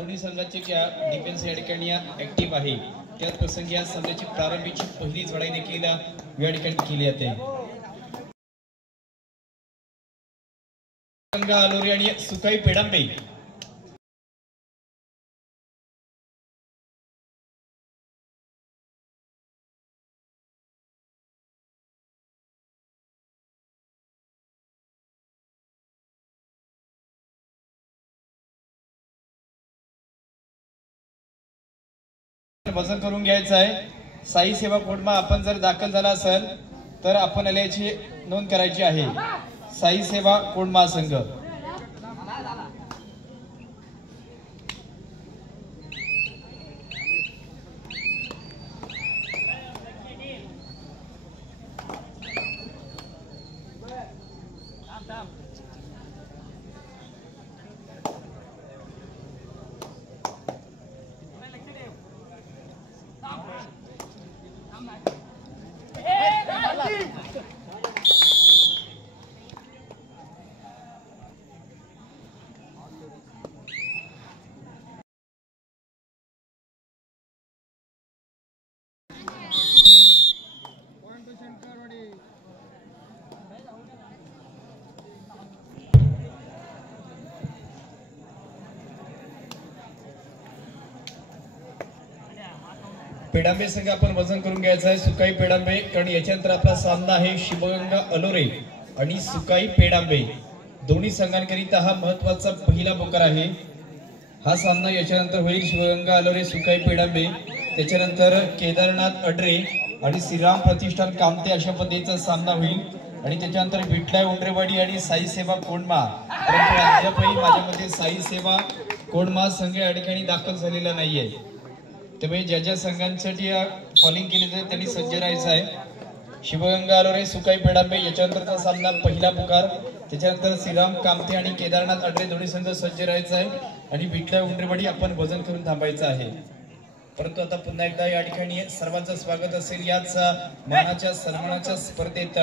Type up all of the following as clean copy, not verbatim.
दोन्ही संघाचे डिफेन्स या ठिकाणी ऍक्टिव्ह आहे। त्याच प्रसंगी या सामन्याची प्रारंभीची पहिली चढाई देखील या ठिकाणी केली जाते। संघ अलोरे आणि सुकाई पेडांबे वजन करून घ्यायचं आहे। साई सेवा कोडमा आपण जर दाखल झाला असेल तर आपण याची नोंद करायची आहे। साई सेवा कोडमा संघ पेडांबे संघ आपण वजन करून घ्यायचं आहे। सुकाई पेडांबे, कारण याच्यानंतर आपला सामना आहे शिवगंगा अलोरे आणि सुकाई पेडांबे दोन्ही संघांकरिता हा महत्त्वाचा पहिला पुकार आहे। हा सामना याच्यानंतर होईल शिवगंगा अलोरे सुकाई पेडांबे, त्याच्यानंतर केदारनाथ अडरे आणि श्रीराम प्रतिष्ठान कामते अशा पद्धतीचा सामना होईल आणि त्याच्यानंतर विठलाय उंडरेवाडी आणि साई सेवा कोंडमा। परंतु अद्यापही माझ्या मते साई सेवा कोंडमा संघ या ठिकाणी दाखल झालेला नाहीये, त्यामुळे ज्या ज्या संघांसाठी कॉलिंग केली जाते त्यांनी सज्ज राहायचं आहे। शिवगंगा अलोरे सुकाई पेडांबे याच्यानंतरचा सामना पहिला पुकार, त्याच्यानंतर श्रीराम कामते आणि केदारनाथ अडरे दोन्ही संघ सज्ज राहायचं आहे आणि विठलाय उंडरेवाडी आपण वजन करून थांबायचं आहे। परंतु आता पुन्हा एकदा या ठिकाणी सर्वांचं स्वागत असेल याच मानाच्या सन्मानाच्या स्पर्धेत।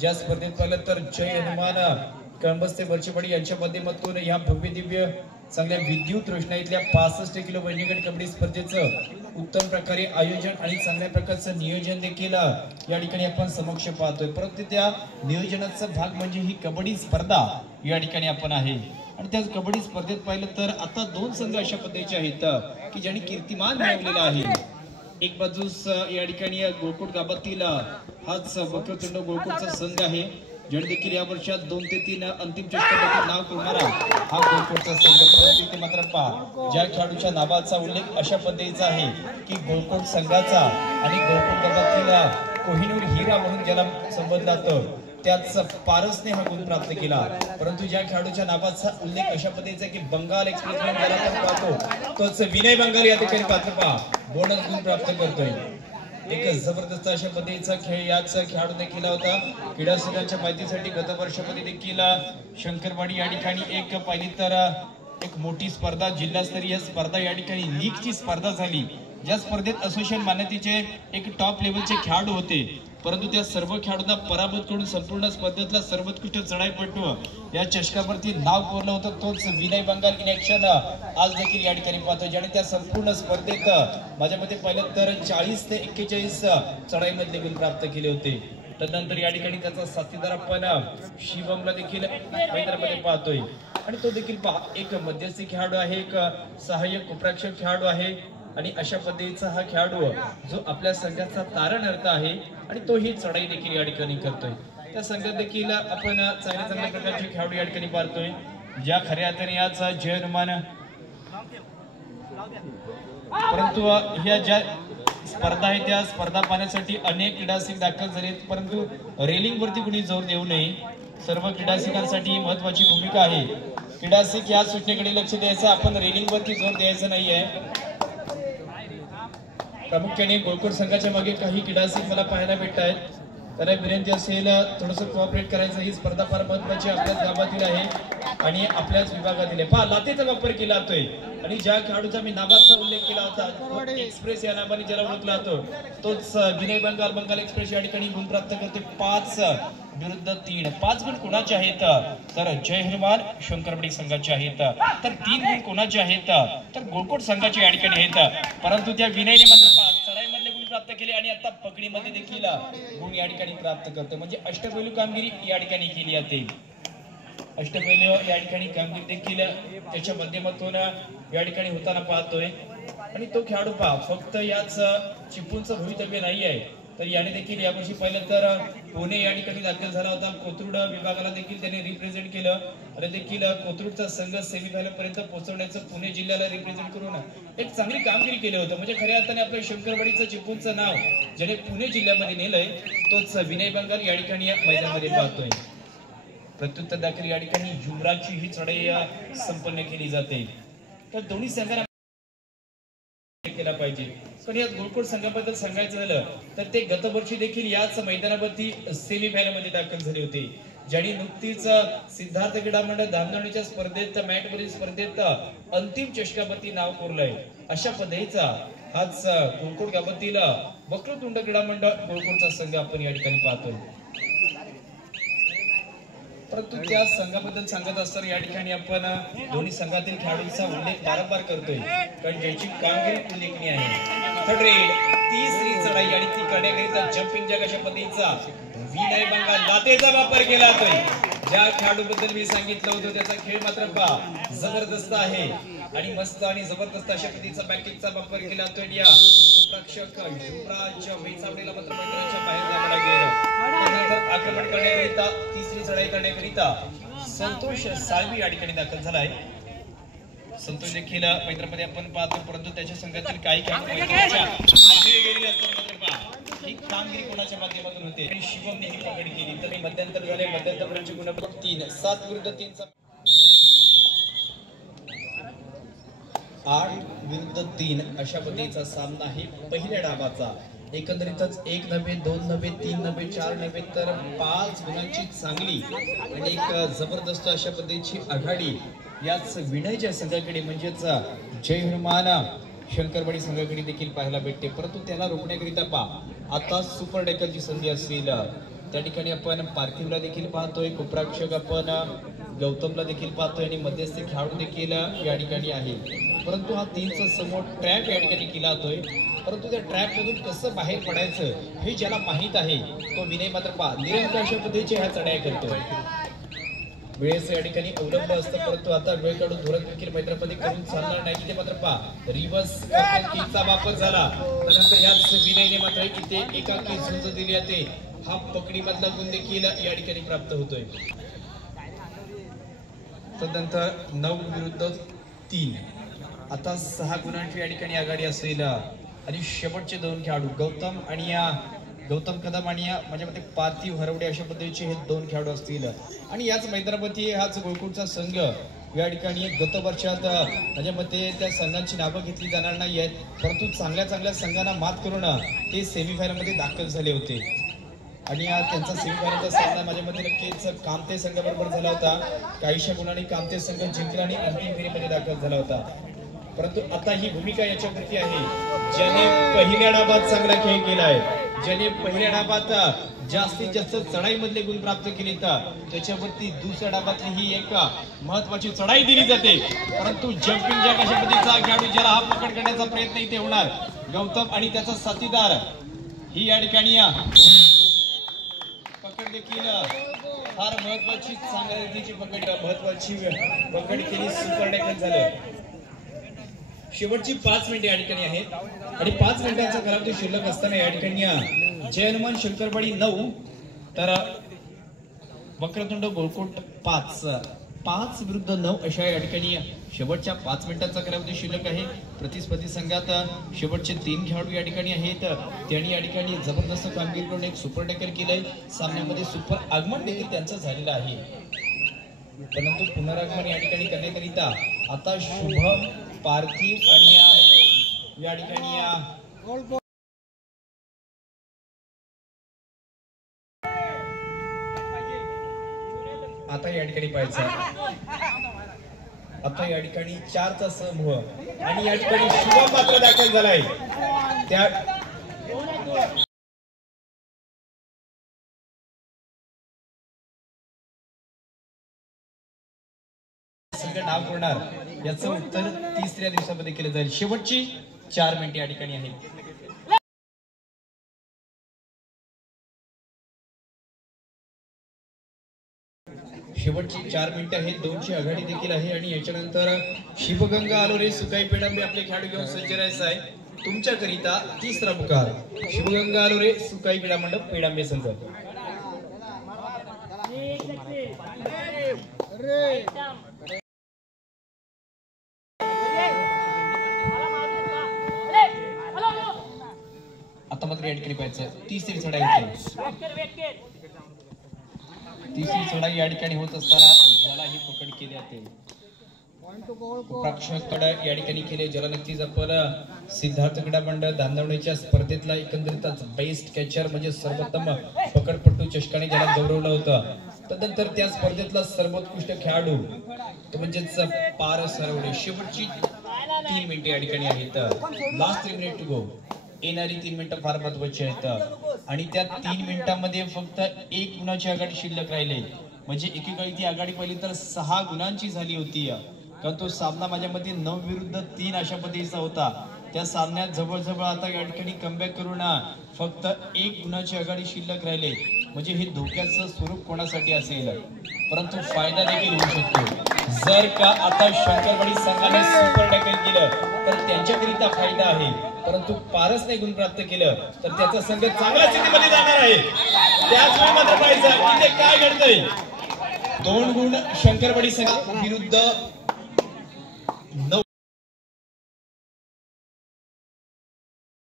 ज्या स्पर्धेत पाहिलं तर जय हनुमान कळंबस्ते वरचेवाडी यांच्या माध्यमातून या भव्य दिव्य चांगल्या विद्युत रोषणाईतल्या 65 किलो वैनिगट कबड्डी स्पर्धेचं उत्तम प्रकारे आयोजन आणि चांगल्या प्रकारचं नियोजन देखील या ठिकाणी आपण समक्ष पाहतोय। परंतु त्या नियोजनाचा भाग म्हणजे ही कबड्डी स्पर्धा या ठिकाणी आपण आहे आणि त्या कबड्डी स्पर्धेत पाहिलं तर आता दोन संघ अशा पद्धतीचे आहेत की ज्यांनी कीर्तिमान मिळवलेला आहे। एक बाजूस या ठिकाणी गोकुळ गावातील हाच वक्रतुंड गोकुळचा संघ आहे, ज्याने देखील या वर्षात 2 ते 3 अंतिम चषकामध्ये नाव करणारा हा गोकुळचा संघ। परंतु इथे मात्र पहा ज्या खेळाडूच्या नावाचा उल्लेख अशा पद्धतीचा आहे की गोकुळ संघाचा आणि गोकुळ गावातील कोहिनूर हिरा म्हणून ज्याला संबोधलं जातं त्याच पारसने हा गुण प्राप्त केला। परंतु ज्या खेळाडूच्या नावाचा उल्लेख अशा पद्धतीचा की बंगाल एक्सप्रेस म्हणून ज्याला आपण पाहतो तोच विनय बंगाल या ठिकाणी पात्र पहा बोनस गुण प्राप्त करतोय। एक जबरदस्त अशा पद्धतीचा खेळ याच खेळाडूने केला होता। क्रीडा संघाच्या माहितीसाठी गत वर्षामध्ये देखील शंकरवाडी या ठिकाणी एक पाहिली तर एक मोठी स्पर्धा जिल्हास्तरीय स्पर्धा या ठिकाणी लीगची स्पर्धा झाली, ज्या स्पर्धेत असोसिएशन मान्यतेचे एक टॉप लेवलचे खेळाडू होते, परंतु त्या सर्व खेळाडूंना पराभूत करून संपूर्ण स्पर्धेतला सर्वोत्कृष्ट चढाईपटू या चषकावरती नाव कोरलं होतं तोच विनय बंगाल इन ऍक्शन आज देखील या ठिकाणी पाहतो, ज्याने त्या संपूर्ण स्पर्धेत माझ्या मते पाहिलं तर 40 ते 41 चढाईमधले गुण प्राप्त केले होते। तदनंतर या ठिकाणी त्याचा साथीदार आपण शिवमला देखील मैदानामध्ये पाहतोय आणि तो देखील पहा एक मध्यस्थी खेळाडू आहे, एक सहाय्यक उपराक्षक खेळाडू आहे आणि अशा पद्धतीचा हा खेळाडू जो आपल्या संघाचा तारणहर्त आहे आणि तो ही चढाई देखील या ठिकाणी करतोय। त्या संघात देखील आपण चांगल्या प्रकारचे खेळाडू या ठिकाणी पाहतोय, ज्या खऱ्या अर्थाने याच जय हनुमान। परंतु ह्या ज्या स्पर्धा आहे त्या स्पर्धा पाहण्यासाठी अनेक क्रीडासिक दाखल झालेत, परंतु रेलिंग वरती कुणी जोर देऊ नये। सर्व क्रीडासिकांसाठी महत्वाची भूमिका आहे। क्रीडासिक या सूचनेकडे लक्ष द्यायचं, आपण रेलिंग वरती जोर द्यायचं नाहीये। प्रामुख्याने गोकुळ संघाच्या मागे काही क्रीडासिक मला पाहायला भेटत आहेत त्याला विनंती असेल थोडंसं कोऑपरेट करायचं. ही स्पर्धा फार महत्वाची आपल्याच गावातील आहे आणि आपल्याच विभागातील आहे. पहा लातेचा वापर केला जातोय आणि ज्या खेळाडूचा मी नावाचा उल्लेख केला होता एक्सप्रेस या नावाने ज्याला ओळखला जातो तोच विनय बंगाल एक्सप्रेस या ठिकाणी गुण प्राप्त करते 5 विरुद्ध 3. 5 गुण कोणाचे आहेत तर जय हनुमान शंकरवाडी संघाचे आहेत. तर 3 गुण कोणाचे आहेत तर गोळकोट संघाचे या ठिकाणी आहेत. परंतु त्या विनयने मात्र चढाईमधले गुण प्राप्त केले आणि आता पकडीमध्ये देखील गुण या ठिकाणी प्राप्त करतो. म्हणजे अष्टपैलू कामगिरी या ठिकाणी केली जाते. अष्टपैलू या ठिकाणी कामगिरी देखील त्याच्या माध्यमातून या ठिकाणी होताना पाहतोय. आणि तो खेळाडू पहा फक्त याच चिपळूणचं भवितव्य नाही आहे तर याने देखील यावर्षी पाहिलं तर पुणे या ठिकाणी दाखल झाला होता. कोथरूड विभागाला देखील त्याने रिप्रेझेंट केलं आणि देखील कोथरूडचा संघ सेमीफायनल पर्यंत पोहोचवण्याचं पुणे जिल्ह्याला रिप्रेझेंट करून एक चांगली कामगिरी केली होतं. म्हणजे खऱ्या अर्थाने आपलं शंकरवाडीचं चिपळूणचं नाव ज्याने पुणे जिल्ह्यामध्ये नेलंय तोच विनय बंगाल या ठिकाणी या मैदानामध्ये पाहतोय. प्रत्युत्तर दाखल या ठिकाणी युवराजची ही चढाई संपन्न केली जाते. तर दोन्ही संघांना केला पाहिजे. पण या गोळकोट संघाबद्दल सांगायचं झालं तर ते गतवर्षी देखील याच मैदानावरती सेमीफायनल मध्ये दाखल झाले होते. ज्यांनी नुकतीच सिद्धार्थ क्रीडा मंडळ धामणीच्या स्पर्धेत मॅटवरील स्पर्धेत अंतिम चषकावरती नाव कोरलंय. अशा पद्धतीचा हाच गोळकोट गावातील वक्रतुंड क्रीडा मंडळ गोळकोटचा संघ आपण या ठिकाणी पाहतो. परंतु त्या संघाबद्दल सांगत असताना या ठिकाणी आपण दोन्ही संघातील खेळाडूंचा उल्लेख वारंवार करतोय कारण ज्याची कामगिरी उल्लेखनीय आहे. थर्ड रेड तिसरी चढाई आणि ती करण्याकरिता जम्पिंग जॅक अशा पद्धतीचा विनय बंगाल लातेचा वापर केला जातोय. ज्या खेळाडूबद्दल मी सांगितलं होतं त्याचा खेळ मात्र पहा जबरदस्त आहे आणि मस्त आणि जबरदस्त अशा पद्धतीचा बॅकिंगचा वापर केला जातोय. या रक्षक युवराज वेचावडीला मात्र मैदानाच्या बाहेर जायला गेलं. त्यानंतर आक्रमण करण्याकरिता तिसरी चढाई करण्याकरिता संतोष साळवी या ठिकाणी दाखल झालाय. संतोष देखील मैदानामध्ये आपण पाहतो परंतु त्याच्या संघातील काही खेळाडू बाहेर गेलेले असताना ही कामगिरी कोणाच्या माध्यमातून होते आणि शिवमने ही पकड केली. तर मध्यंतर झाले मध्यंतरांचे गुण 3 7 विरुद्ध 3 8 विरुद्ध 3 अशा पद्धतीचा सामना आहे पहिल्या डावाचा. एकंदरीतच 1 नव्हे 2 नव्हे 3 नव्हे 4 नव्हे तर 5 गुणांची चांगली आणि एक जबरदस्त अशा पद्धतीची आघाडी याच विनयच्या संघाकडे म्हणजेच जय हनुमान शंकरवाडी संघाकडे देखील पाहायला भेटते. परंतु त्याला रोखण्याकरिता आता सुपर डेकरची संधी असेल त्या ठिकाणी आपण पार्थिवला देखील पाहतोय. कुपराक्षक आपण गौतमला देखील पाहतोय आणि मध्यस्थी खेळाडू देखील या ठिकाणी आहे. परंतु हा 3चा समोर ट्रॅप या ठिकाणी केला जातोय. परंतु त्या ट्रॅप मधून कसं बाहेर पडायचं हे ज्याला माहित आहे तो विनय मात्र निरंतर अशा पद्धतीचे ह्या चढाया करतोय. वेळेचं या ठिकाणी अवलंब असतं परंतु आता वेळ काढून धोरण देखील मैदानामध्ये करून चालणार नाही. ते मात्र रिव्हर्स किकचा वापर झाला त्यानंतर याच विनयने मात्र इथे एकाकी झुंज दिली जाते. हा पकडी मधला गुण देखील या ठिकाणी प्राप्त होतोय. तदनंतर 9 विरुद्ध 3 आता 6 गुणांची या ठिकाणी आघाडी असेल आणि शेवटचे 2 खेळाडू गौतम कदम आणि माझ्या मते पार्थिव हरवडे अशा पद्धतीचे हे 2 खेळाडू असतील. आणि याच मैदानावरती हाच गोळकोटचा संघ या ठिकाणी गत वर्षात माझ्या मते त्या संघांची नावं घेतली जाणार नाही आहेत परंतु चांगल्या संघांना मात करून ते सेमीफायनल मध्ये दाखल झाले होते. आणि त्यांचा सेमीफायनलचा सामना माझ्या मते नक्कीच कामते संघाबरोबर झाला होता. काहीशा गुणांनी कामते संघ जिंकला आणि अंतिम फेरीमध्ये दाखल झाला होता. परंतु आता ही भूमिका याच्यावरती आहे ज्याने पहिल्या डावात चांगला खेळ केलाय, ज्याने पहिल्या डावात जास्तीत जास्त चढाई मधले गुण प्राप्त केले त्याच्यावरती दुसऱ्या डावातली ही एक महत्वाची चढाई दिली जाते. परंतु जम्पिंग जॅक अशा पद्धतीचा खेळाडू ज्याला हा पकड करण्याचा प्रयत्न इथे होणार गौतम आणि त्याचा साथीदार ही या ठिकाणी पकड देखील फार महत्वाची चांगल्या रीतीची महत्वाची पकड केली. सुपर डेकर झालं. शेवटची 5 मिनिटे या ठिकाणी आहेत आणि 5 मिनिटांचा कालावधी शिल्लक असताना या ठिकाणी जय हनुमान शंकरवाडी 9 तर वक्रतुंड गोळकोट 5 विरुद्ध 9 अशा या ठिकाणी शेवटच्या 5 मिनिटांचा कालावधी शिल्लक आहे. प्रतिस्पर्धी संघात शेवटचे 3 खेळाडू या ठिकाणी आहेत. त्यांनी या ठिकाणी जबरदस्त कामगिरी करून एक सुपर डेकर केलंय. सामन्यामध्ये सुपर आगमन देखील त्यांचं झालेलं आहे. परंतु पुनरागमन या ठिकाणी करण्याकरिता आता शुभम पार्थिव आणि या ठिकाणी आता या ठिकाणी पाहायचं, आता या ठिकाणी 4चा समूह आणि या ठिकाणी शुभम मात्र दाखल झालाय. त्या संघ नाव करणार याचं उत्तर 3ऱ्या दिवसामध्ये केलं जाईल. शेवटची 4 मिनिटे या ठिकाणी आहेत. शेवटची 4 मिनिटे आहेत. 2ची आघाडी देखील आहे आणि याच्यानंतर शिवगंगा अलोरे सुकाई पेडांबे आपले खेळाडू घेऊन सज्ज राहायचं आहे. तुमच्याकरिता 3रा पुकार शिवगंगा अलोरे सुकाई क्रीडा मंडप पेडांबे संघ. आता मात्र या ठिकाणी पाहायचं 30री चढाई होते. 30री चढाई या ठिकाणी होत असताना ज्याला ही पकड केली जाते प्रेक्षकांकडे या ठिकाणी केले, ज्याला नक्कीच आपण सिद्धार्थ क्रीडा मंडळ दांडवणीच्या स्पर्धेतला एकंदरीतच बेस्ट कॅचर म्हणजे सर्वोत्तम पकडपट्टू चषकाने ज्याला गौरवलं होतं. तदनंतर त्या स्पर्धेतला सर्वोत्कृष्ट खेळाडू तो म्हणजेच पारस सरवडे. शेवटची 3 मिनिटे या ठिकाणी आहेत. Last 3 minute to go. येणारी 3 मिनिटं फार महत्वाची आहेत आणि त्या 3 मिनिटांमध्ये फक्त 1 गुणाची आघाडी शिल्लक राहिली. म्हणजे एकेकाळी ती आघाडी पहिली तर 6 गुणांची झाली होती. कारण तो सामना माझ्या मते 9 विरुद्ध 3 अशा पद्धतीचा होता. त्या सामन्यात जवळजवळ आता या ठिकाणी कमबॅक करून फक्त 1 गुणाची आघाडी शिल्लक राहिली. म्हणजे हे धोक्याचं स्वरूप कोणासाठी असेल, परंतु फायदा देखील होऊ शकतो. जर का आता शंकरवाडी संघाने सुपर टॅकल केलं तर त्यांच्याकरिता फायदा आहे, परंतु पारसने गुण प्राप्त केलं तर त्याचा संघ चांगल्या स्थितीमध्ये जाणार आहे. त्याचवेळी मात्र पाहायचं इथे काय घडतंय. 2 गुण शंकरवाडी संघ विरुद्ध 9.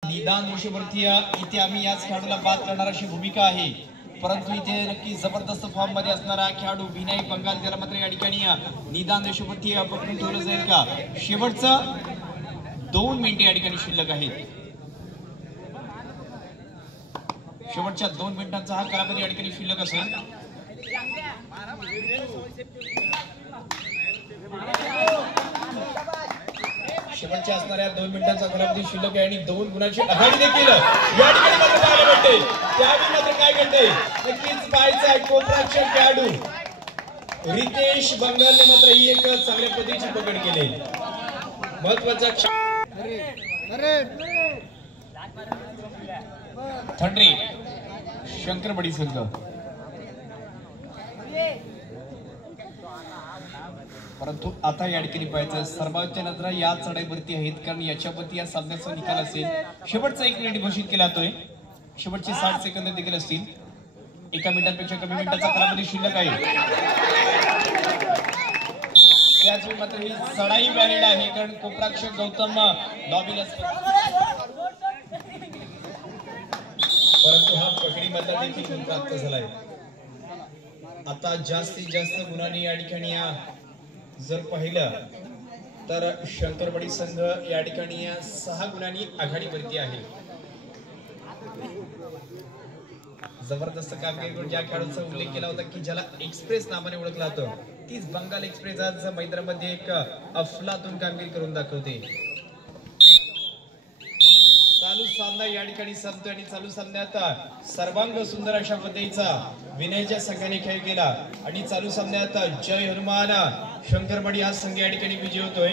निदान दोषीवरती इथे आम्ही याच खेळाडूला बाद करणार अशी भूमिका आहे, परंतु इथे नक्की जबरदस्त फॉर्म मध्ये असणारा खेळाडू विनायक बंगाल त्याला मात्र या ठिकाणी निदान दोषीवरती पकडून ठेवलं जाईल का. शेवटचं 2 मिनिटे या ठिकाणी शिल्लक आहेत. शेवटच्या 2 मिनिटांचा हा कालावधी या ठिकाणी शिल्लक असेल. शेवटच्या असणाऱ्या 2 मिनिटांचा कालावधी शिल्लक आहे आणि 2 गुणाची आघाडी देखील या ठिकाणी मात्र पाहायला भेटते. त्यावेळी मात्र काय घडते नक्कीच पाहायचं आहे. कोपराचे खेळाडू रितेश बंगालने मात्र ही एक चांगल्या पद्धतीची पकड केली. महत्वाचा थंडे शंकरवाडी संघ. परंतु आता या ठिकाणी पाहायचं सर्वांच्या नजरा या चढाईवरती आहेत, कारण याच्यावरती या सामन्याचा निकाल असेल. शेवटचा 1 मिनिट घोषित केला जातोय. शेवटचे 60 सेकंद देखील असतील. 1 मिनिटांपेक्षा कमी मिनिटाचा कालावधी शिल्लक आहे. त्याचवेळी मात्र ही चढाई व्हॅलिड आहे, कारण कोपराक्ष गौतम लॉबीला परंतु हा पकडी मधला देखील गुण प्राप्त झालाय. आता जास्तीत जास्त गुणांनी या ठिकाणी जर पाहिलं तर शंकरवाडी संघ या ठिकाणी 6 गुणांनी आघाडीवरती आहे. जबरदस्त कामगिरी करून ज्या खेळाडूंचा उल्लेख केला होता की ज्याला एक्सप्रेस नावाने ओळखला जातो, तीच बंगाल एक्सप्रेस आज मैदानामध्ये एक अफलातून कामगिरी करून दाखवते. चालू सामना या ठिकाणी संपतोय आणि चालू सामन्यात सर्वांग सुंदर अशा पद्धतीचा विनयच्या संघाने खेळ केला आणि चालू सामन्यात जय हनुमान शंकरवाडी हा संघ या ठिकाणी विजय होतोय.